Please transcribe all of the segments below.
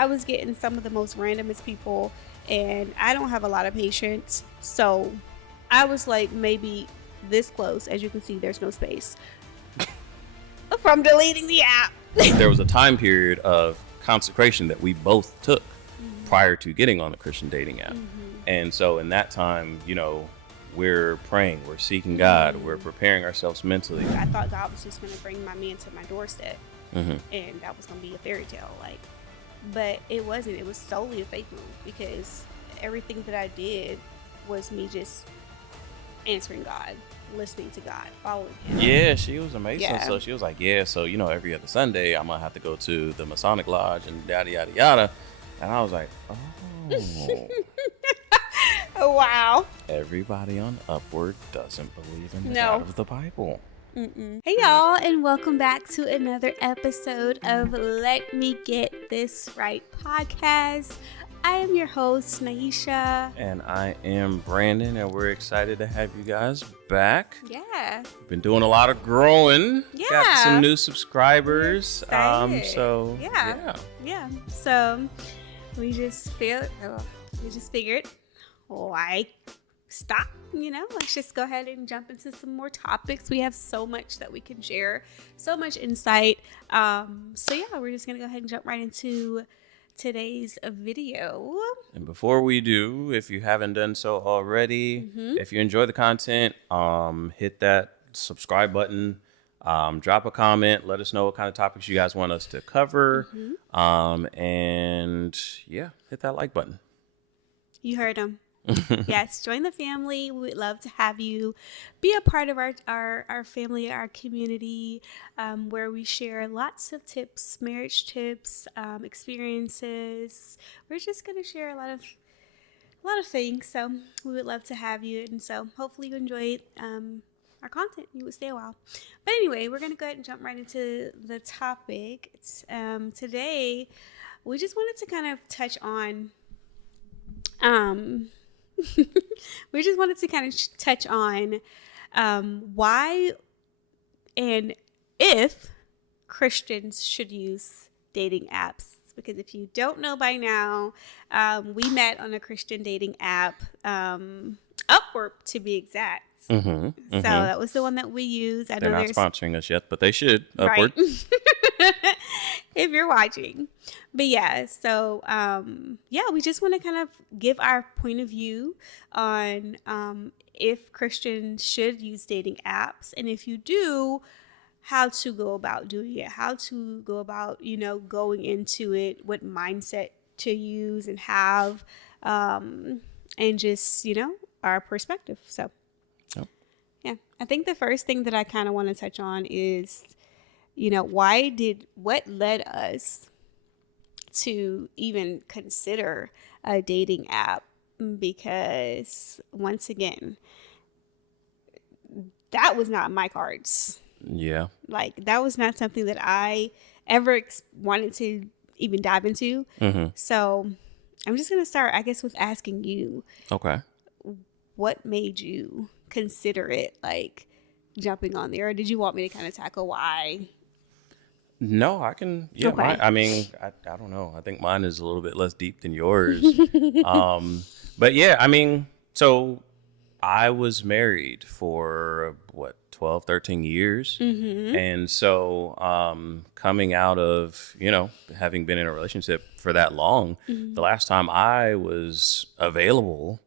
I was getting some of the most randomest people, and I don't have a lot of patience. So I was like maybe this close. As you can see, there's no space from deleting the app. There was a time period of consecration that we both took prior to getting on the Christian dating app. And so in that time, you know, we're praying, we're seeking God, we're preparing ourselves mentally. I thought God was just going to bring my man to my doorstep, and that was going to be a fairy tale, like, but it wasn't. It was solely a faith move, because everything that I did was me just answering God, listening to God, following him. Yeah, she was amazing. Yeah. So she was like, yeah, so, you know, every other Sunday I'm gonna have to go to the Masonic Lodge and yada yada yada. And I was like, oh. Oh, wow. Everybody on Upward doesn't believe in the No. God of the Bible. Hey y'all, and welcome back to another episode of Let Me Get This Right podcast. I am your host, Naisha. And I am Brandon, and we're excited to have you guys back. Yeah. Been doing a lot of growing. Yeah. Got some new subscribers. Excited. So Yeah. So we just figured, why stop? You know, let's just go ahead and jump into some more topics. We have so much that we can share, so much insight. So yeah, we're just gonna go ahead and jump right into today's video. And before we do, if you haven't done so already, if you enjoy the content, hit that subscribe button, drop a comment, let us know what kind of topics you guys want us to cover, and yeah, hit that like button. You heard him. Yes, join the family. We would love to have you be a part of our family, our community, where we share lots of tips, marriage tips, experiences. We're just going to share a lot of things. So we would love to have you. And so hopefully you enjoyed our content. You would stay a while. But anyway, we're going to go ahead and jump right into the topic. Today, we just wanted to kind of touch on why and if Christians should use dating apps. Because if you don't know by now, we met on a Christian dating app, Upward to be exact. So that was the one that we used. They're not sponsoring us yet, but they should. Upward. Right. If you're watching. But yeah, so we just want to kind of give our point of view on if Christians should use dating apps, and if you do, how to go about doing it, how to go about, going into it, what mindset to use and have, and just, our perspective. So yeah, I think the first thing that I kind of want to touch on is, what led us to even consider a dating app? Because once again, that was not my cards. Yeah. Like, that was not something that I ever wanted to even dive into. So I'm just going to start, I guess, with asking you. Okay. What made you consider it, like, jumping on there? Or did you want me to kind of tackle why? No, I can. Yeah, Okay. I don't know. I think mine is a little bit less deep than yours. But yeah, so I was married for 12, 13 years. And so coming out of, having been in a relationship for that long, the last time I was available,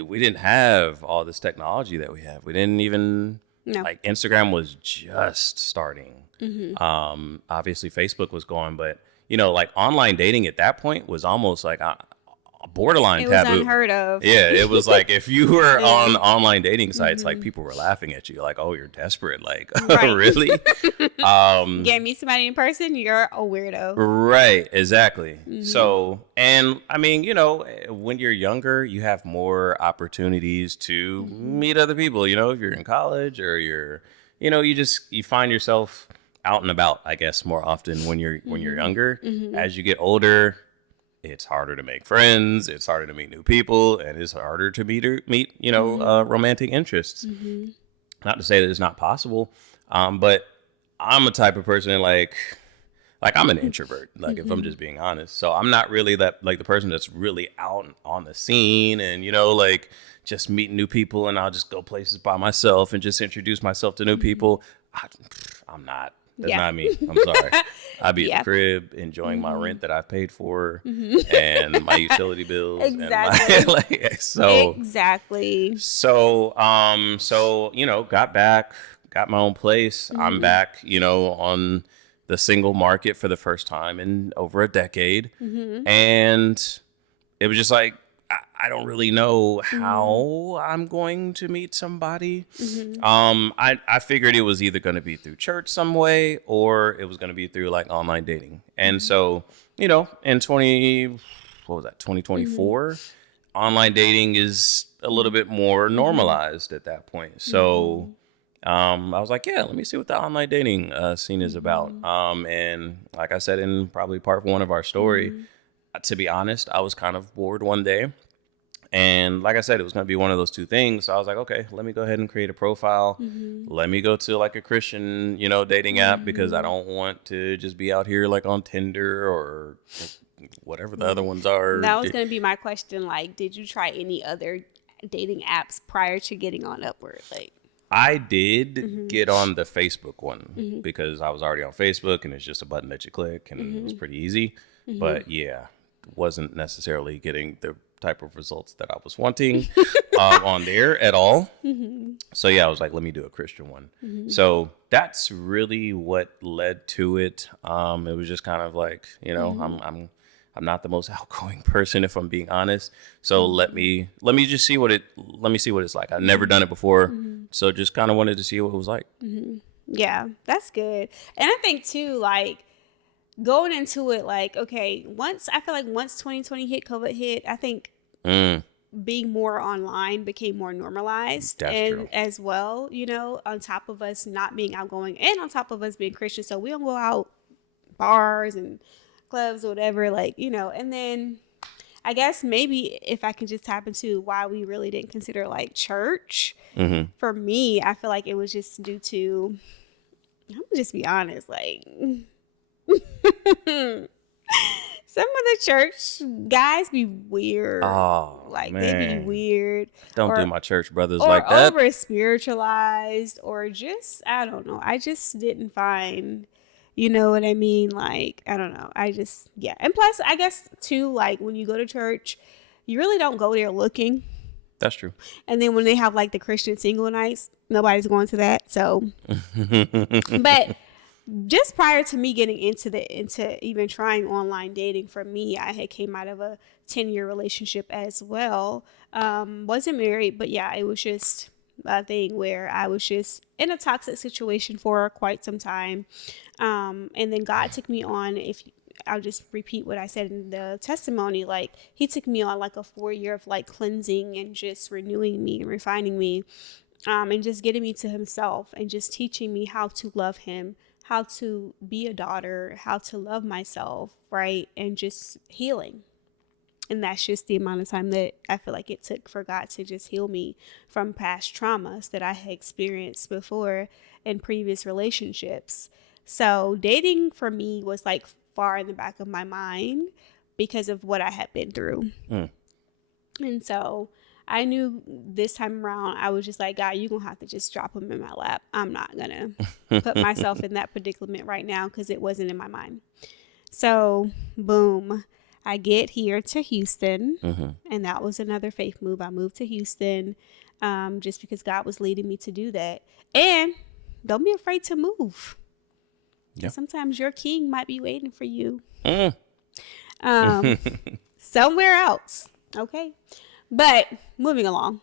we didn't have all this technology that we have. We didn't even, like, Instagram was just starting. Obviously Facebook was going, but like online dating at that point was almost like a borderline taboo. It was unheard of. Yeah, it was like if you were on online dating sites, like, people were laughing at you, like, oh, you're desperate, like, Right. really? Yeah, meet somebody in person, you're a weirdo. Right, exactly. So, and when you're younger, you have more opportunities to meet other people. If you're in college or you find yourself out and about, I guess, more often when you're younger. As you get older, it's harder to make friends, it's harder to meet new people, and it's harder to meet romantic interests. Not to say that it's not possible, but I'm a type of person, like, like I'm an introvert, like if I'm just being honest. So I'm not really that like the person that's really out on the scene and like just meeting new people, and I'll just go places by myself and just introduce myself to new people. I'm not. That's Yeah. not me. I'm sorry. I'd be at the Yeah. crib enjoying my rent that I've paid for and my utility bills Exactly. and my like so Exactly. got back, got my own place. I'm back, on the single market for the first time in over a decade. And it was just like I don't really know how I'm going to meet somebody. I figured it was either going to be through church some way or it was going to be through like online dating. And so, in 2024, online dating is a little bit more normalized at that point. So, I was like, yeah, let me see what the online dating scene is about. And like I said in probably part one of our story, to be honest, I was kind of bored one day. And like I said, it was going to be one of those two things. So I was like, okay, let me go ahead and create a profile. Let me go to like a Christian, dating app because I don't want to just be out here like on Tinder or whatever the other ones are. That was going to be my question. Like, did you try any other dating apps prior to getting on Upward? Like, I did get on the Facebook one because I was already on Facebook and it's just a button that you click and it was pretty easy. But yeah, wasn't necessarily getting the type of results that I was wanting on there at all. So yeah, I was like, let me do a Christian one. So that's really what led to it. It was just kind of like, I'm not the most outgoing person if I'm being honest. So let me see what it's like. I've never done it before. So just kind of wanted to see what it was like. yeah, that's good. And I think too, like, going into it, like, okay, I feel like once 2020 hit, COVID hit, I think being more online became more normalized. That's true. As well, on top of us not being outgoing and on top of us being Christian. So we don't go out bars and clubs or whatever, like, and then I guess maybe if I can just tap into why we really didn't consider like church, for me, I feel like it was just due to, I'm gonna just be honest, like, some of the church guys be weird. Oh, like man. they be weird. Don't or, do my church brothers or like that. over spiritualized, or just, I don't know. I just didn't find, you know what I mean? Like, I don't know. Yeah. And plus, I guess too, like when you go to church, you really don't go there looking. That's true. And then when they have like the Christian single nights, nobody's going to that. So, but just prior to me getting into even trying online dating, for me, I had came out of a 10-year relationship as well. Wasn't married, but yeah, it was just a thing where I was just in a toxic situation for quite some time. And then God took me on, I'll just repeat what I said in the testimony, like he took me on like a 4 year of like cleansing and just renewing me and refining me, and just getting me to himself and just teaching me how to love him, how to be a daughter, how to love myself, right? And just healing. And that's just the amount of time that I feel like it took for God to just heal me from past traumas that I had experienced before in previous relationships. So dating for me was like far in the back of my mind because of what I had been through. And so I knew this time around, I was just like, God, you're going to have to just drop him in my lap. I'm not going to put myself in that predicament right now because it wasn't in my mind. So, boom, I get here to Houston, and that was another faith move. I moved to Houston just because God was leading me to do that. And don't be afraid to move. Yeah. Sometimes your king might be waiting for you somewhere else. Okay. But moving along.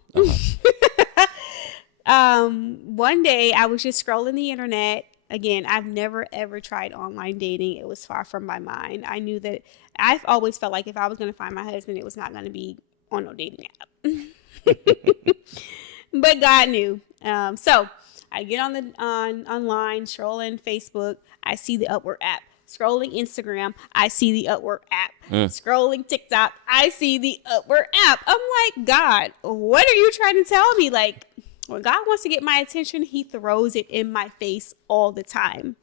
One day I was just scrolling the internet. Again, I've never, ever tried online dating. It was far from my mind. I knew that I've always felt like if I was going to find my husband, it was not going to be on no dating app. But God knew. So I get online, scrolling Facebook. I see the Upwork app. Scrolling Instagram, I see the Upwork app. Scrolling TikTok, I see the Upwork app. I'm like, God, what are you trying to tell me? Like, When God wants to get my attention, he throws it in my face all the time.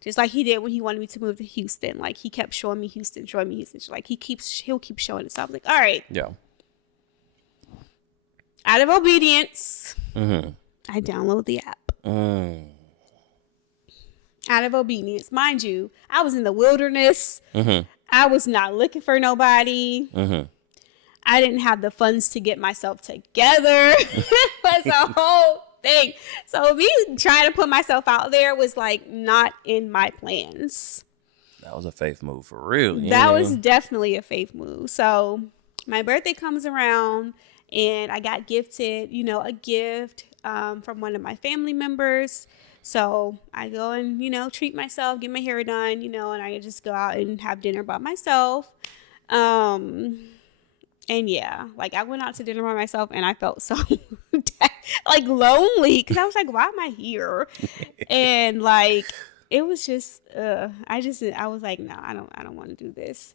Just like he did when he wanted me to move to Houston. Like he kept showing me Houston, showing me Houston. Like he'll keep showing it. So I was like, all right. Yeah. Out of obedience, I download the app. Out of obedience. Mind you, I was in the wilderness. I was not looking for nobody. I didn't have the funds to get myself together. It was a whole thing. So me trying to put myself out there was like not in my plans. That was a faith move for real. That was definitely a faith move. So my birthday comes around and I got gifted, a gift from one of my family members. So I go and, treat myself, get my hair done, and I just go out and have dinner by myself. And yeah, like I went out to dinner by myself and I felt so like lonely because I was like, why am I here? And like, it was just, I was like, no, I don't want to do this.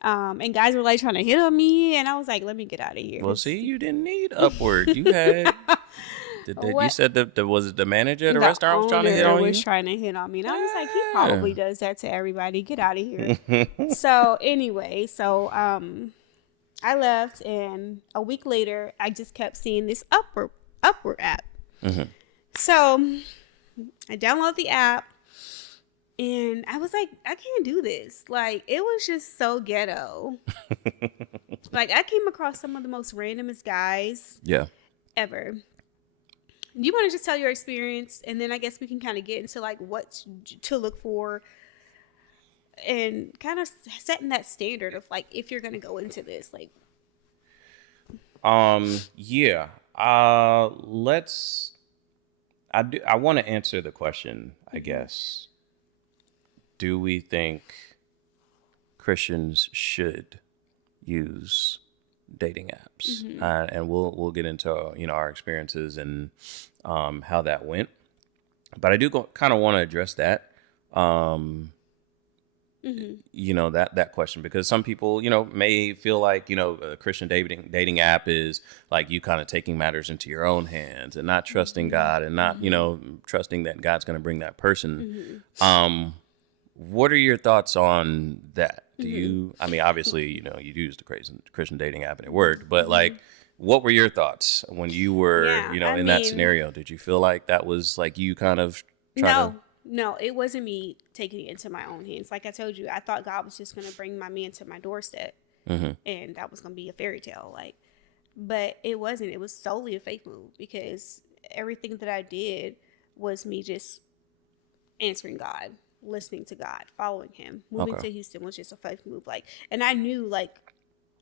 And guys were like trying to hit on me and I was like, let me get out of here. Well, see, you didn't need upward. You had, you said was it the manager at the restaurant was trying to hit on you? Was trying to hit on me. And I was like, he probably does that to everybody. Get out of here. So anyway, I left, and a week later, I just kept seeing this Upward app. So I downloaded the app, and I was like, I can't do this. Like, it was just so ghetto. Like, I came across some of the most randomest guys ever. Do you want to just tell your experience, and then I guess we can kind of get into, like, what to look for and kind of setting that standard of like if you're gonna go into this, like yeah. I want to answer the question, I guess. Do we think Christians should use dating apps? And we'll get into our experiences and how that went. But I do kind of want to address that. That question, because some people, may feel like, a Christian dating app is like you kind of taking matters into your own hands and not trusting God and not, trusting that God's going to bring that person. What are your thoughts on that? Do you, obviously, you used the Christian dating app and it worked, but like, what were your thoughts when you were, in that scenario? Did you feel like that was like you kind of trying to... No, it wasn't me taking it into my own hands. Like I told you, I thought God was just going to bring my man to my doorstep and that was going to be a fairy tale. But it wasn't. It was solely a faith move because everything that I did was me just answering God, listening to God, following him. Moving to Houston was just a faith move. And I knew,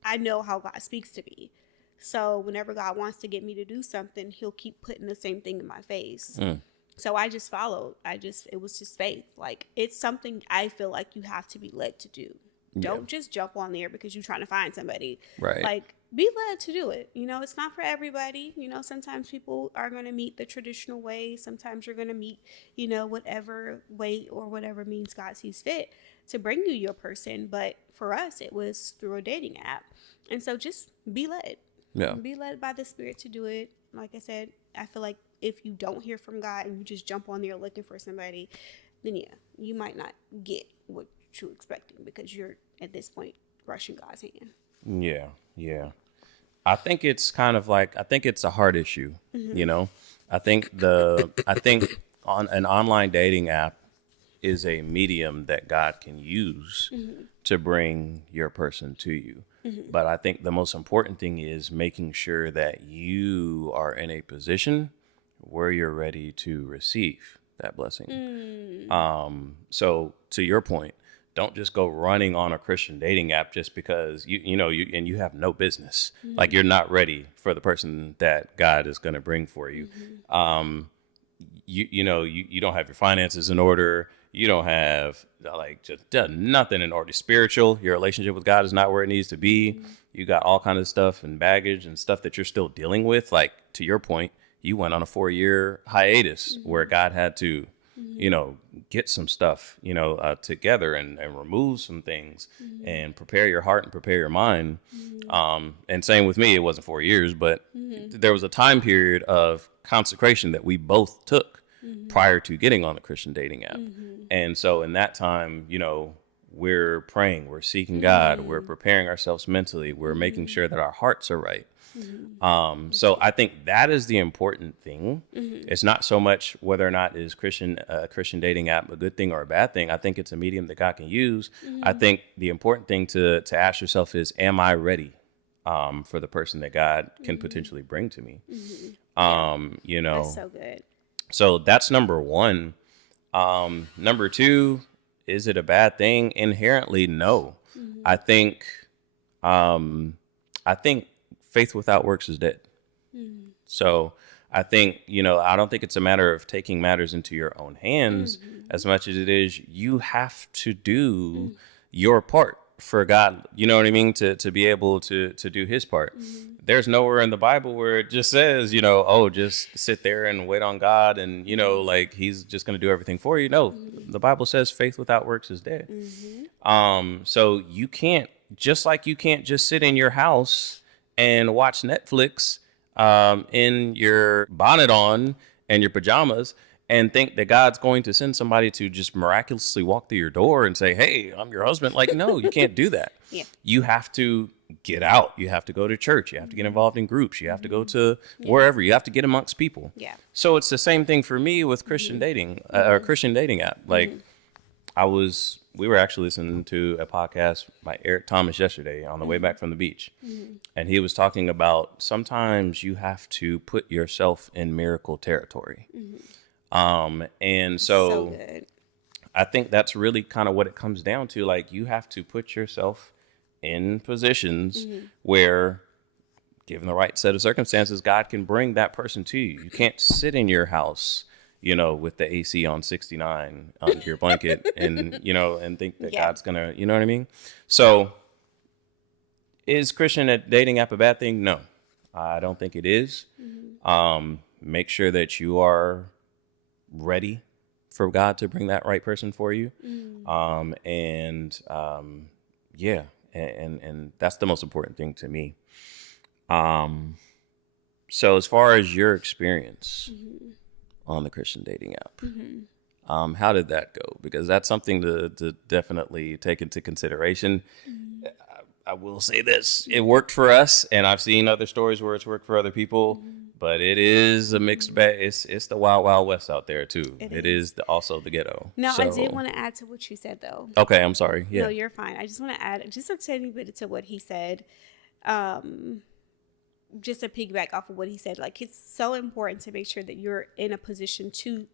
I know how God speaks to me. So whenever God wants to get me to do something, he'll keep putting the same thing in my face. So I just followed. It was just faith. It's something I feel like you have to be led to do. Don't just jump on there because you're trying to find somebody. Right. Be led to do it. It's not for everybody. Sometimes people are going to meet the traditional way. Sometimes you're going to meet, whatever way or whatever means God sees fit to bring you your person. But for us, it was through a dating app. And so just be led. Yeah. Be led by the Spirit to do it. Like I said, I feel like if you don't hear from God and you just jump on there looking for somebody, then you might not get what you're expecting because you're at this point rushing God's hand. Yeah. I think it's kind of I think it's a hard issue. I think on an online dating app is a medium that God can use to bring your person to you. But I think the most important thing is making sure that you are in a position where you're ready to receive that blessing. So to your point, don't just go running on a Christian dating app just because you have no business. Like you're not ready for the person that God is going to bring for you. You don't have your finances in order. You don't have just nothing in order. Spiritual, your relationship with God is not where it needs to be. You got all kind of stuff and baggage and stuff that you're still dealing with. To your point, you went on a 4-year hiatus where God had to get some stuff, together and remove some things and prepare your heart and prepare your mind. And same with me, it wasn't 4 years, but there was a time period of consecration that we both took prior to getting on the Christian dating app. And so in that time, we're praying, we're seeking God, we're preparing ourselves mentally, we're making sure that our hearts are right. So I think that is the important thing. It's not so much whether or not is Christian dating app a good thing or a bad thing. I think it's a medium that God can use. I think the important thing to ask yourself is, am I ready for the person that God can potentially bring to me? That's so good. So that's number one. Number two, is it a bad thing? Inherently, no. I think faith without works is dead. So I think, I don't think it's a matter of taking matters into your own hands as much as it is you have to do your part for God. You know what I mean? To be able to do his part. There's nowhere in the Bible where it just says, just sit there and wait on God and, like he's just going to do everything for you. No, the Bible says faith without works is dead. So you can't just sit in your house and watch Netflix in your bonnet on and your pajamas and think that God's going to send somebody to just miraculously walk through your door and say, hey, I'm your husband. Like, no, you can't do that. You have to get out. You have to go to church. You have to get involved in groups. You have to go to wherever. You have to get amongst people. So it's the same thing for me with Christian dating or Christian dating app. Like we were actually listening to a podcast by Eric Thomas yesterday on the way back from the beach. And he was talking about sometimes you have to put yourself in miracle territory. And so good. I think that's really kind of what it comes down to. Like you have to put yourself in positions where, given the right set of circumstances, God can bring that person to you. You can't sit in your house, with the AC on 69 under your blanket and, and think that God's gonna, you know what I mean? So is Christian dating app a bad thing? No, I don't think it is. Make sure that you are ready for God to bring that right person for you. And that's the most important thing to me. So as far as your experience on the Christian dating app, how did that go? Because that's something to definitely take into consideration. I will say this, it worked for us, and I've seen other stories where it's worked for other people, but it is a mixed bag. It's the wild, wild west out there too. It is also the ghetto. No, I did want to add to what you said though. Okay, I'm sorry. Yeah. No, you're fine. I just want to add just a tiny bit to what he said. Just to piggyback off of what he said, like it's so important to make sure that you're in a position to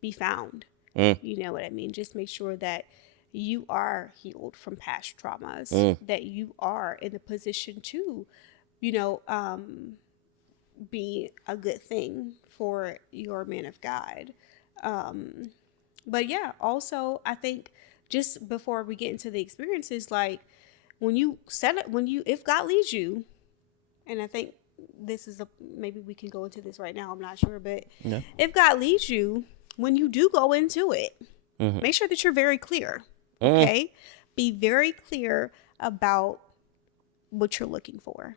be found. You know what I mean? Just make sure that you are healed from past traumas, that you are in the position to, be a good thing for your man of God. But yeah, also I think just before we get into the experiences, like if God leads you, and I think this is maybe we can go into this right now, I'm not sure, but if God leads you, when you do go into it, make sure that you're very clear. Okay. Be very clear about what you're looking for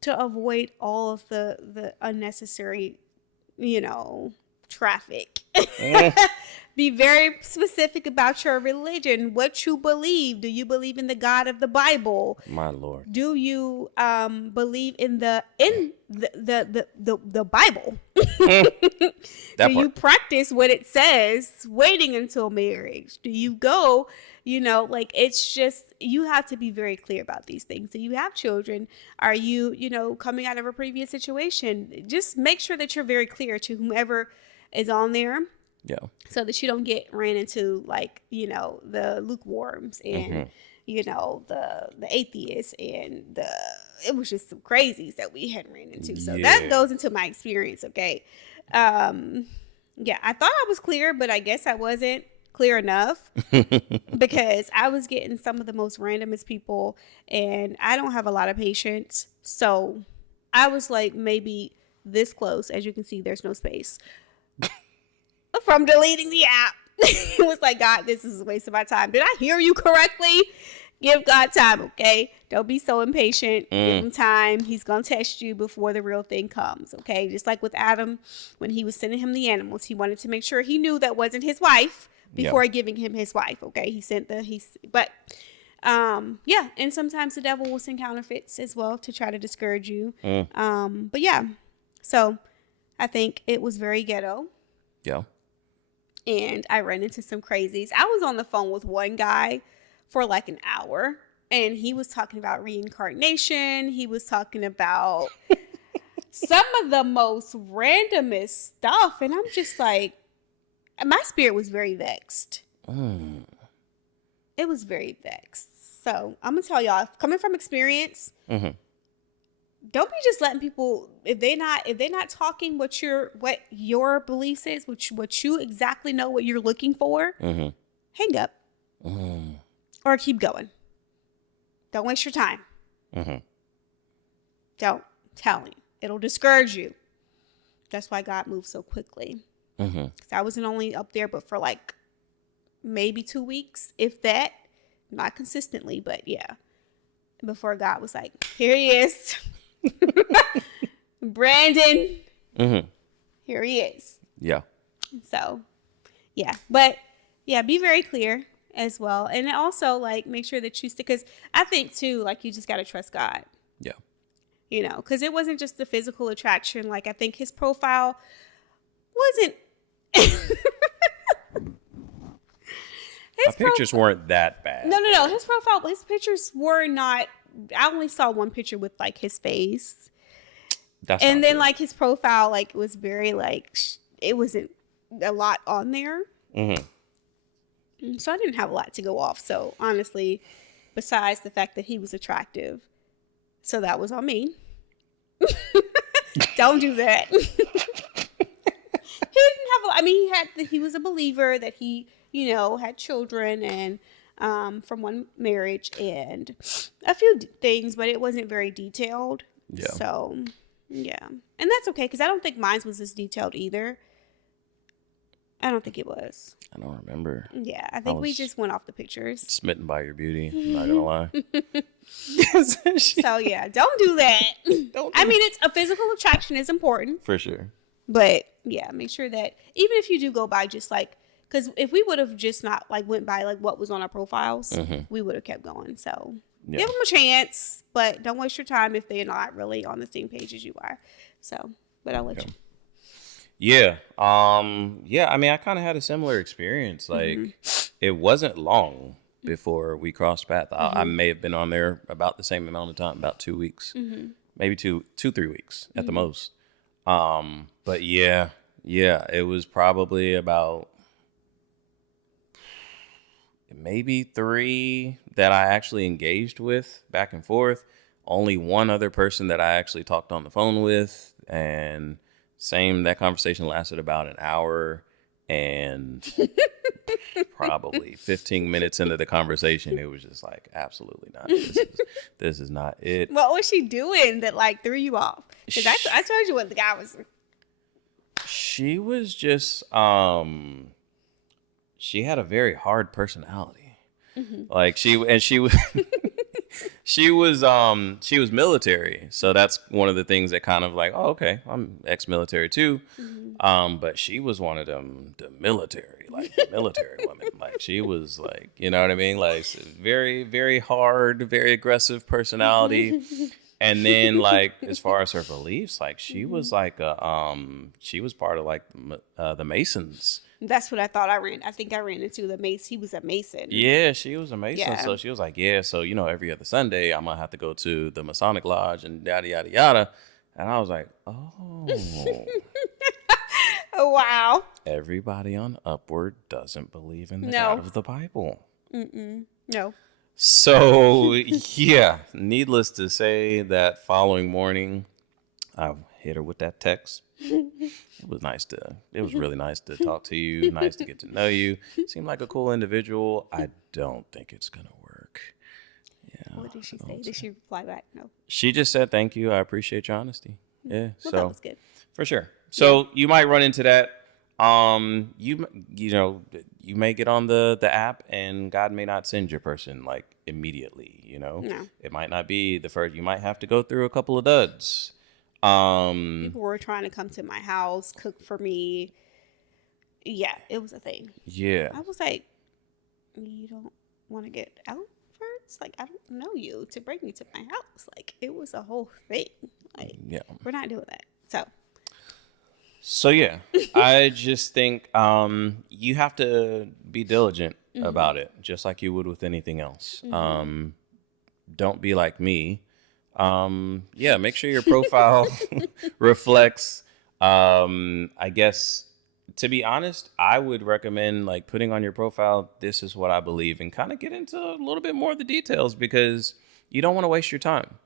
to avoid all of the unnecessary, traffic. Be very specific about your religion, what you believe. Do you believe in the God of the Bible? My Lord. Do you believe in the Bible? Do you practice what it says, waiting until marriage? Do you go, it's just, you have to be very clear about these things. Do you have children? Are you, coming out of a previous situation? Just make sure that you're very clear to whomever is on there. Yeah. So that you don't get ran into the lukewarms and the atheists and it was just some crazies that we had ran into. So that goes into my experience. Okay. I thought I was clear, but I guess I wasn't clear enough because I was getting some of the most randomest people and I don't have a lot of patience. So I was like maybe this close. As you can see, there's no space. from deleting the app. It was like, God, this is a waste of my time. Did I hear you correctly? Give God time, okay? Don't be so impatient. Give him time. He's going to test you before the real thing comes, okay? Just like with Adam, when he was sending him the animals, he wanted to make sure he knew that wasn't his wife before giving him his wife, okay? Yeah, and sometimes the devil will send counterfeits as well to try to discourage you. But yeah, so I think it was very ghetto. Yeah. And I ran into some crazies. I was on the phone with one guy for like an hour, and he was talking about reincarnation. He was talking about some of the most randomest stuff. And I'm just like, my spirit was very vexed. It was very vexed. So I'm going to tell y'all, coming from experience, don't be just letting people, if they're not talking what your beliefs is, what you exactly know what you're looking for, hang up or keep going. Don't waste your time. Don't tell him. It'll discourage you. That's why God moves so quickly. So I wasn't only up there, but for like maybe 2 weeks, if that, not consistently, but yeah, before God was like, here he is. Brandon, here he is. Yeah. So, yeah. But, yeah, be very clear as well. And also, like, make sure that you stick, because I think, too, like, you just got to trust God. Yeah. You know, because it wasn't just the physical attraction. Like, I think his profile wasn't... My pictures weren't that bad. No. His pictures were not... I only saw one picture with, like, his face. And then, like, his profile, like, was very, like, it wasn't a lot on there. So I didn't have a lot to go off. So, honestly, besides the fact that he was attractive. So that was on me. Don't do that. He didn't have, he was a believer that he, had children and from one marriage and a few things, but it wasn't very detailed. Yeah. So, yeah. And that's okay, because I don't think mine was as detailed either. I don't think it was. I don't remember. Yeah, I think we just went off the pictures. Smitten by your beauty, I'm not gonna lie. So, yeah, don't do that. It's a physical attraction is important. For sure. But, yeah, make sure that even if you do go by just like, because if we would have just not like went by like what was on our profiles, we would have kept going. So give them a chance, but don't waste your time if they're not really on the same page as you are. So, but I'll let you. Yeah. I kind of had a similar experience. Like it wasn't long before we crossed paths. I may have been on there about the same amount of time, about 2 weeks, maybe 3 weeks at the most. But yeah, it was probably about maybe 3 that I actually engaged with back and forth. Only one other person that I actually talked on the phone with, and that conversation lasted about an hour, and probably 15 minutes into the conversation, it was just like, absolutely not. This is not it. What was she doing that like threw you off? Because I told you what the guy was. She was just, she had a very hard personality. Like she was she was military, so that's one of the things that kind of like, oh, okay, I'm ex-military too. But she was one of them, the military women. Like she was like, you know what I mean? Like very, very hard, very aggressive personality. And then like, as far as her beliefs, like she was like she was part of like the Masons. That's what I thought I think I ran into the Mason. He was a Mason. Yeah, she was a Mason. Yeah. So she was like, so, every other Sunday I'm going to have to go to the Masonic Lodge and yada, yada, yada. And I was like, oh. Oh, wow. Everybody on Upward doesn't believe in the God of the Bible. No. So, yeah, needless to say, that following morning, I hit her with that text. It was really nice to talk to you, nice to get to know you. Seemed like a cool individual. I don't think it's going to work. Yeah. What did she say? Did she reply back? No. She just said, thank you. I appreciate your honesty. Yeah. Well, that was good. For sure. So you might run into that. You know, you may get on the app and God may not send your person like immediately, you know. No. It might not be the first. You might have to go through a couple of duds. Um, People were trying to come to my house, cook for me. Yeah, it was a thing. yeah. I was like, you don't want to get out first? Like, I don't know you to bring me to my house. Like, it was a whole thing. Like, Yeah. we're not doing that. So, So yeah, I just think you have to be diligent about it, just like you would with anything else. Don't be like me. Yeah, make sure your profile reflects. I guess to be honest, I would recommend like putting on your profile, "This is what I believe," and kind of get into a little bit more of the details because you don't want to waste your time.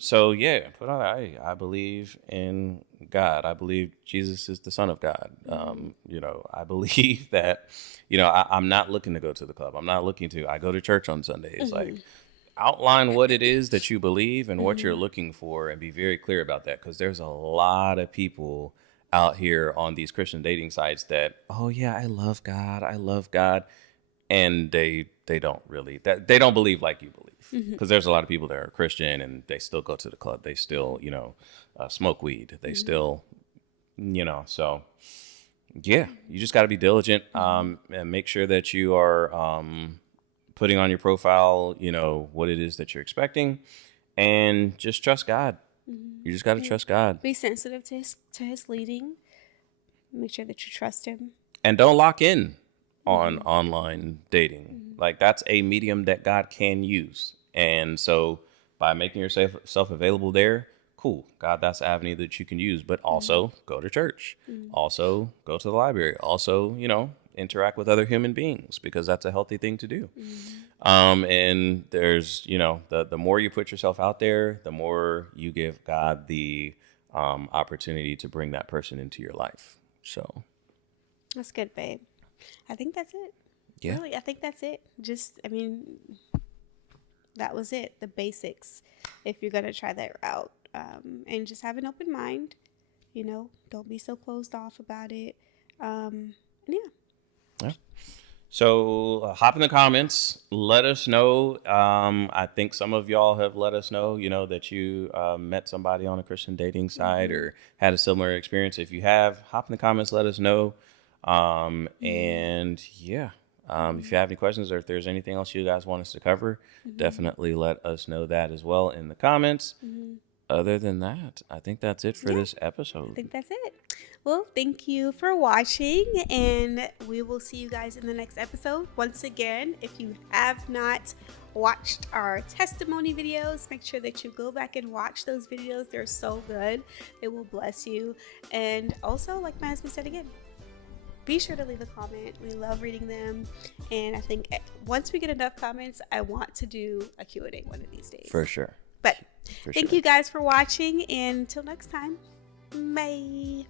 So yeah, put on, I believe in God. I believe Jesus is the Son of God. You know, I believe that, you know, I'm not looking to go to the club. I go to church on Sundays. Like, outline what it is that you believe and what you're looking for and be very clear about that. Cause there's a lot of people out here on these Christian dating sites that, oh yeah, I love God. I love God. And they don't really, that they don't believe like you believe. Because there's a lot of people that are Christian and they still go to the club. They still, you know, smoke weed. They still, you know, so yeah, you just got to be diligent and make sure that you are putting on your profile, you know, what it is that you're expecting and just trust God. You just got to trust God. be sensitive to his leading. Make sure that you trust him. And don't lock in on online dating. Like, that's a medium that God can use. And so by making yourself available there, cool. God, that's an avenue that you can use. But also go to church. Also go to the library. Also, you know, interact with other human beings because that's a healthy thing to do. And there's, you know, the more you put yourself out there, the more you give God the opportunity to bring that person into your life. So That's good, babe. I think that's it. yeah. Really, I think that's it. Just, I mean, that was it. The basics. If you're gonna try that route, and just have an open mind. You know, don't be so closed off about it. Yeah. Yeah. So hop in the comments. Let us know. I think some of y'all have let us know, you know, that you met somebody on a Christian dating site or had a similar experience. If you have, hop in the comments. Let us know. And yeah, if you have any questions or if there's anything else you guys want us to cover, definitely let us know that as well in the comments. Other than that, I think that's it for this episode. I think that's it. Well, thank you for watching, and we will see you guys in the next episode. Once again, if you have not watched our testimony videos, make sure that you go back and watch those videos. They're so good. It will bless you. And also, like my husband said again, be sure to leave a comment. We love reading them. And I think once we get enough comments, I want to do a Q&A one of these days. For sure. But thank you guys for watching, and until next time, bye.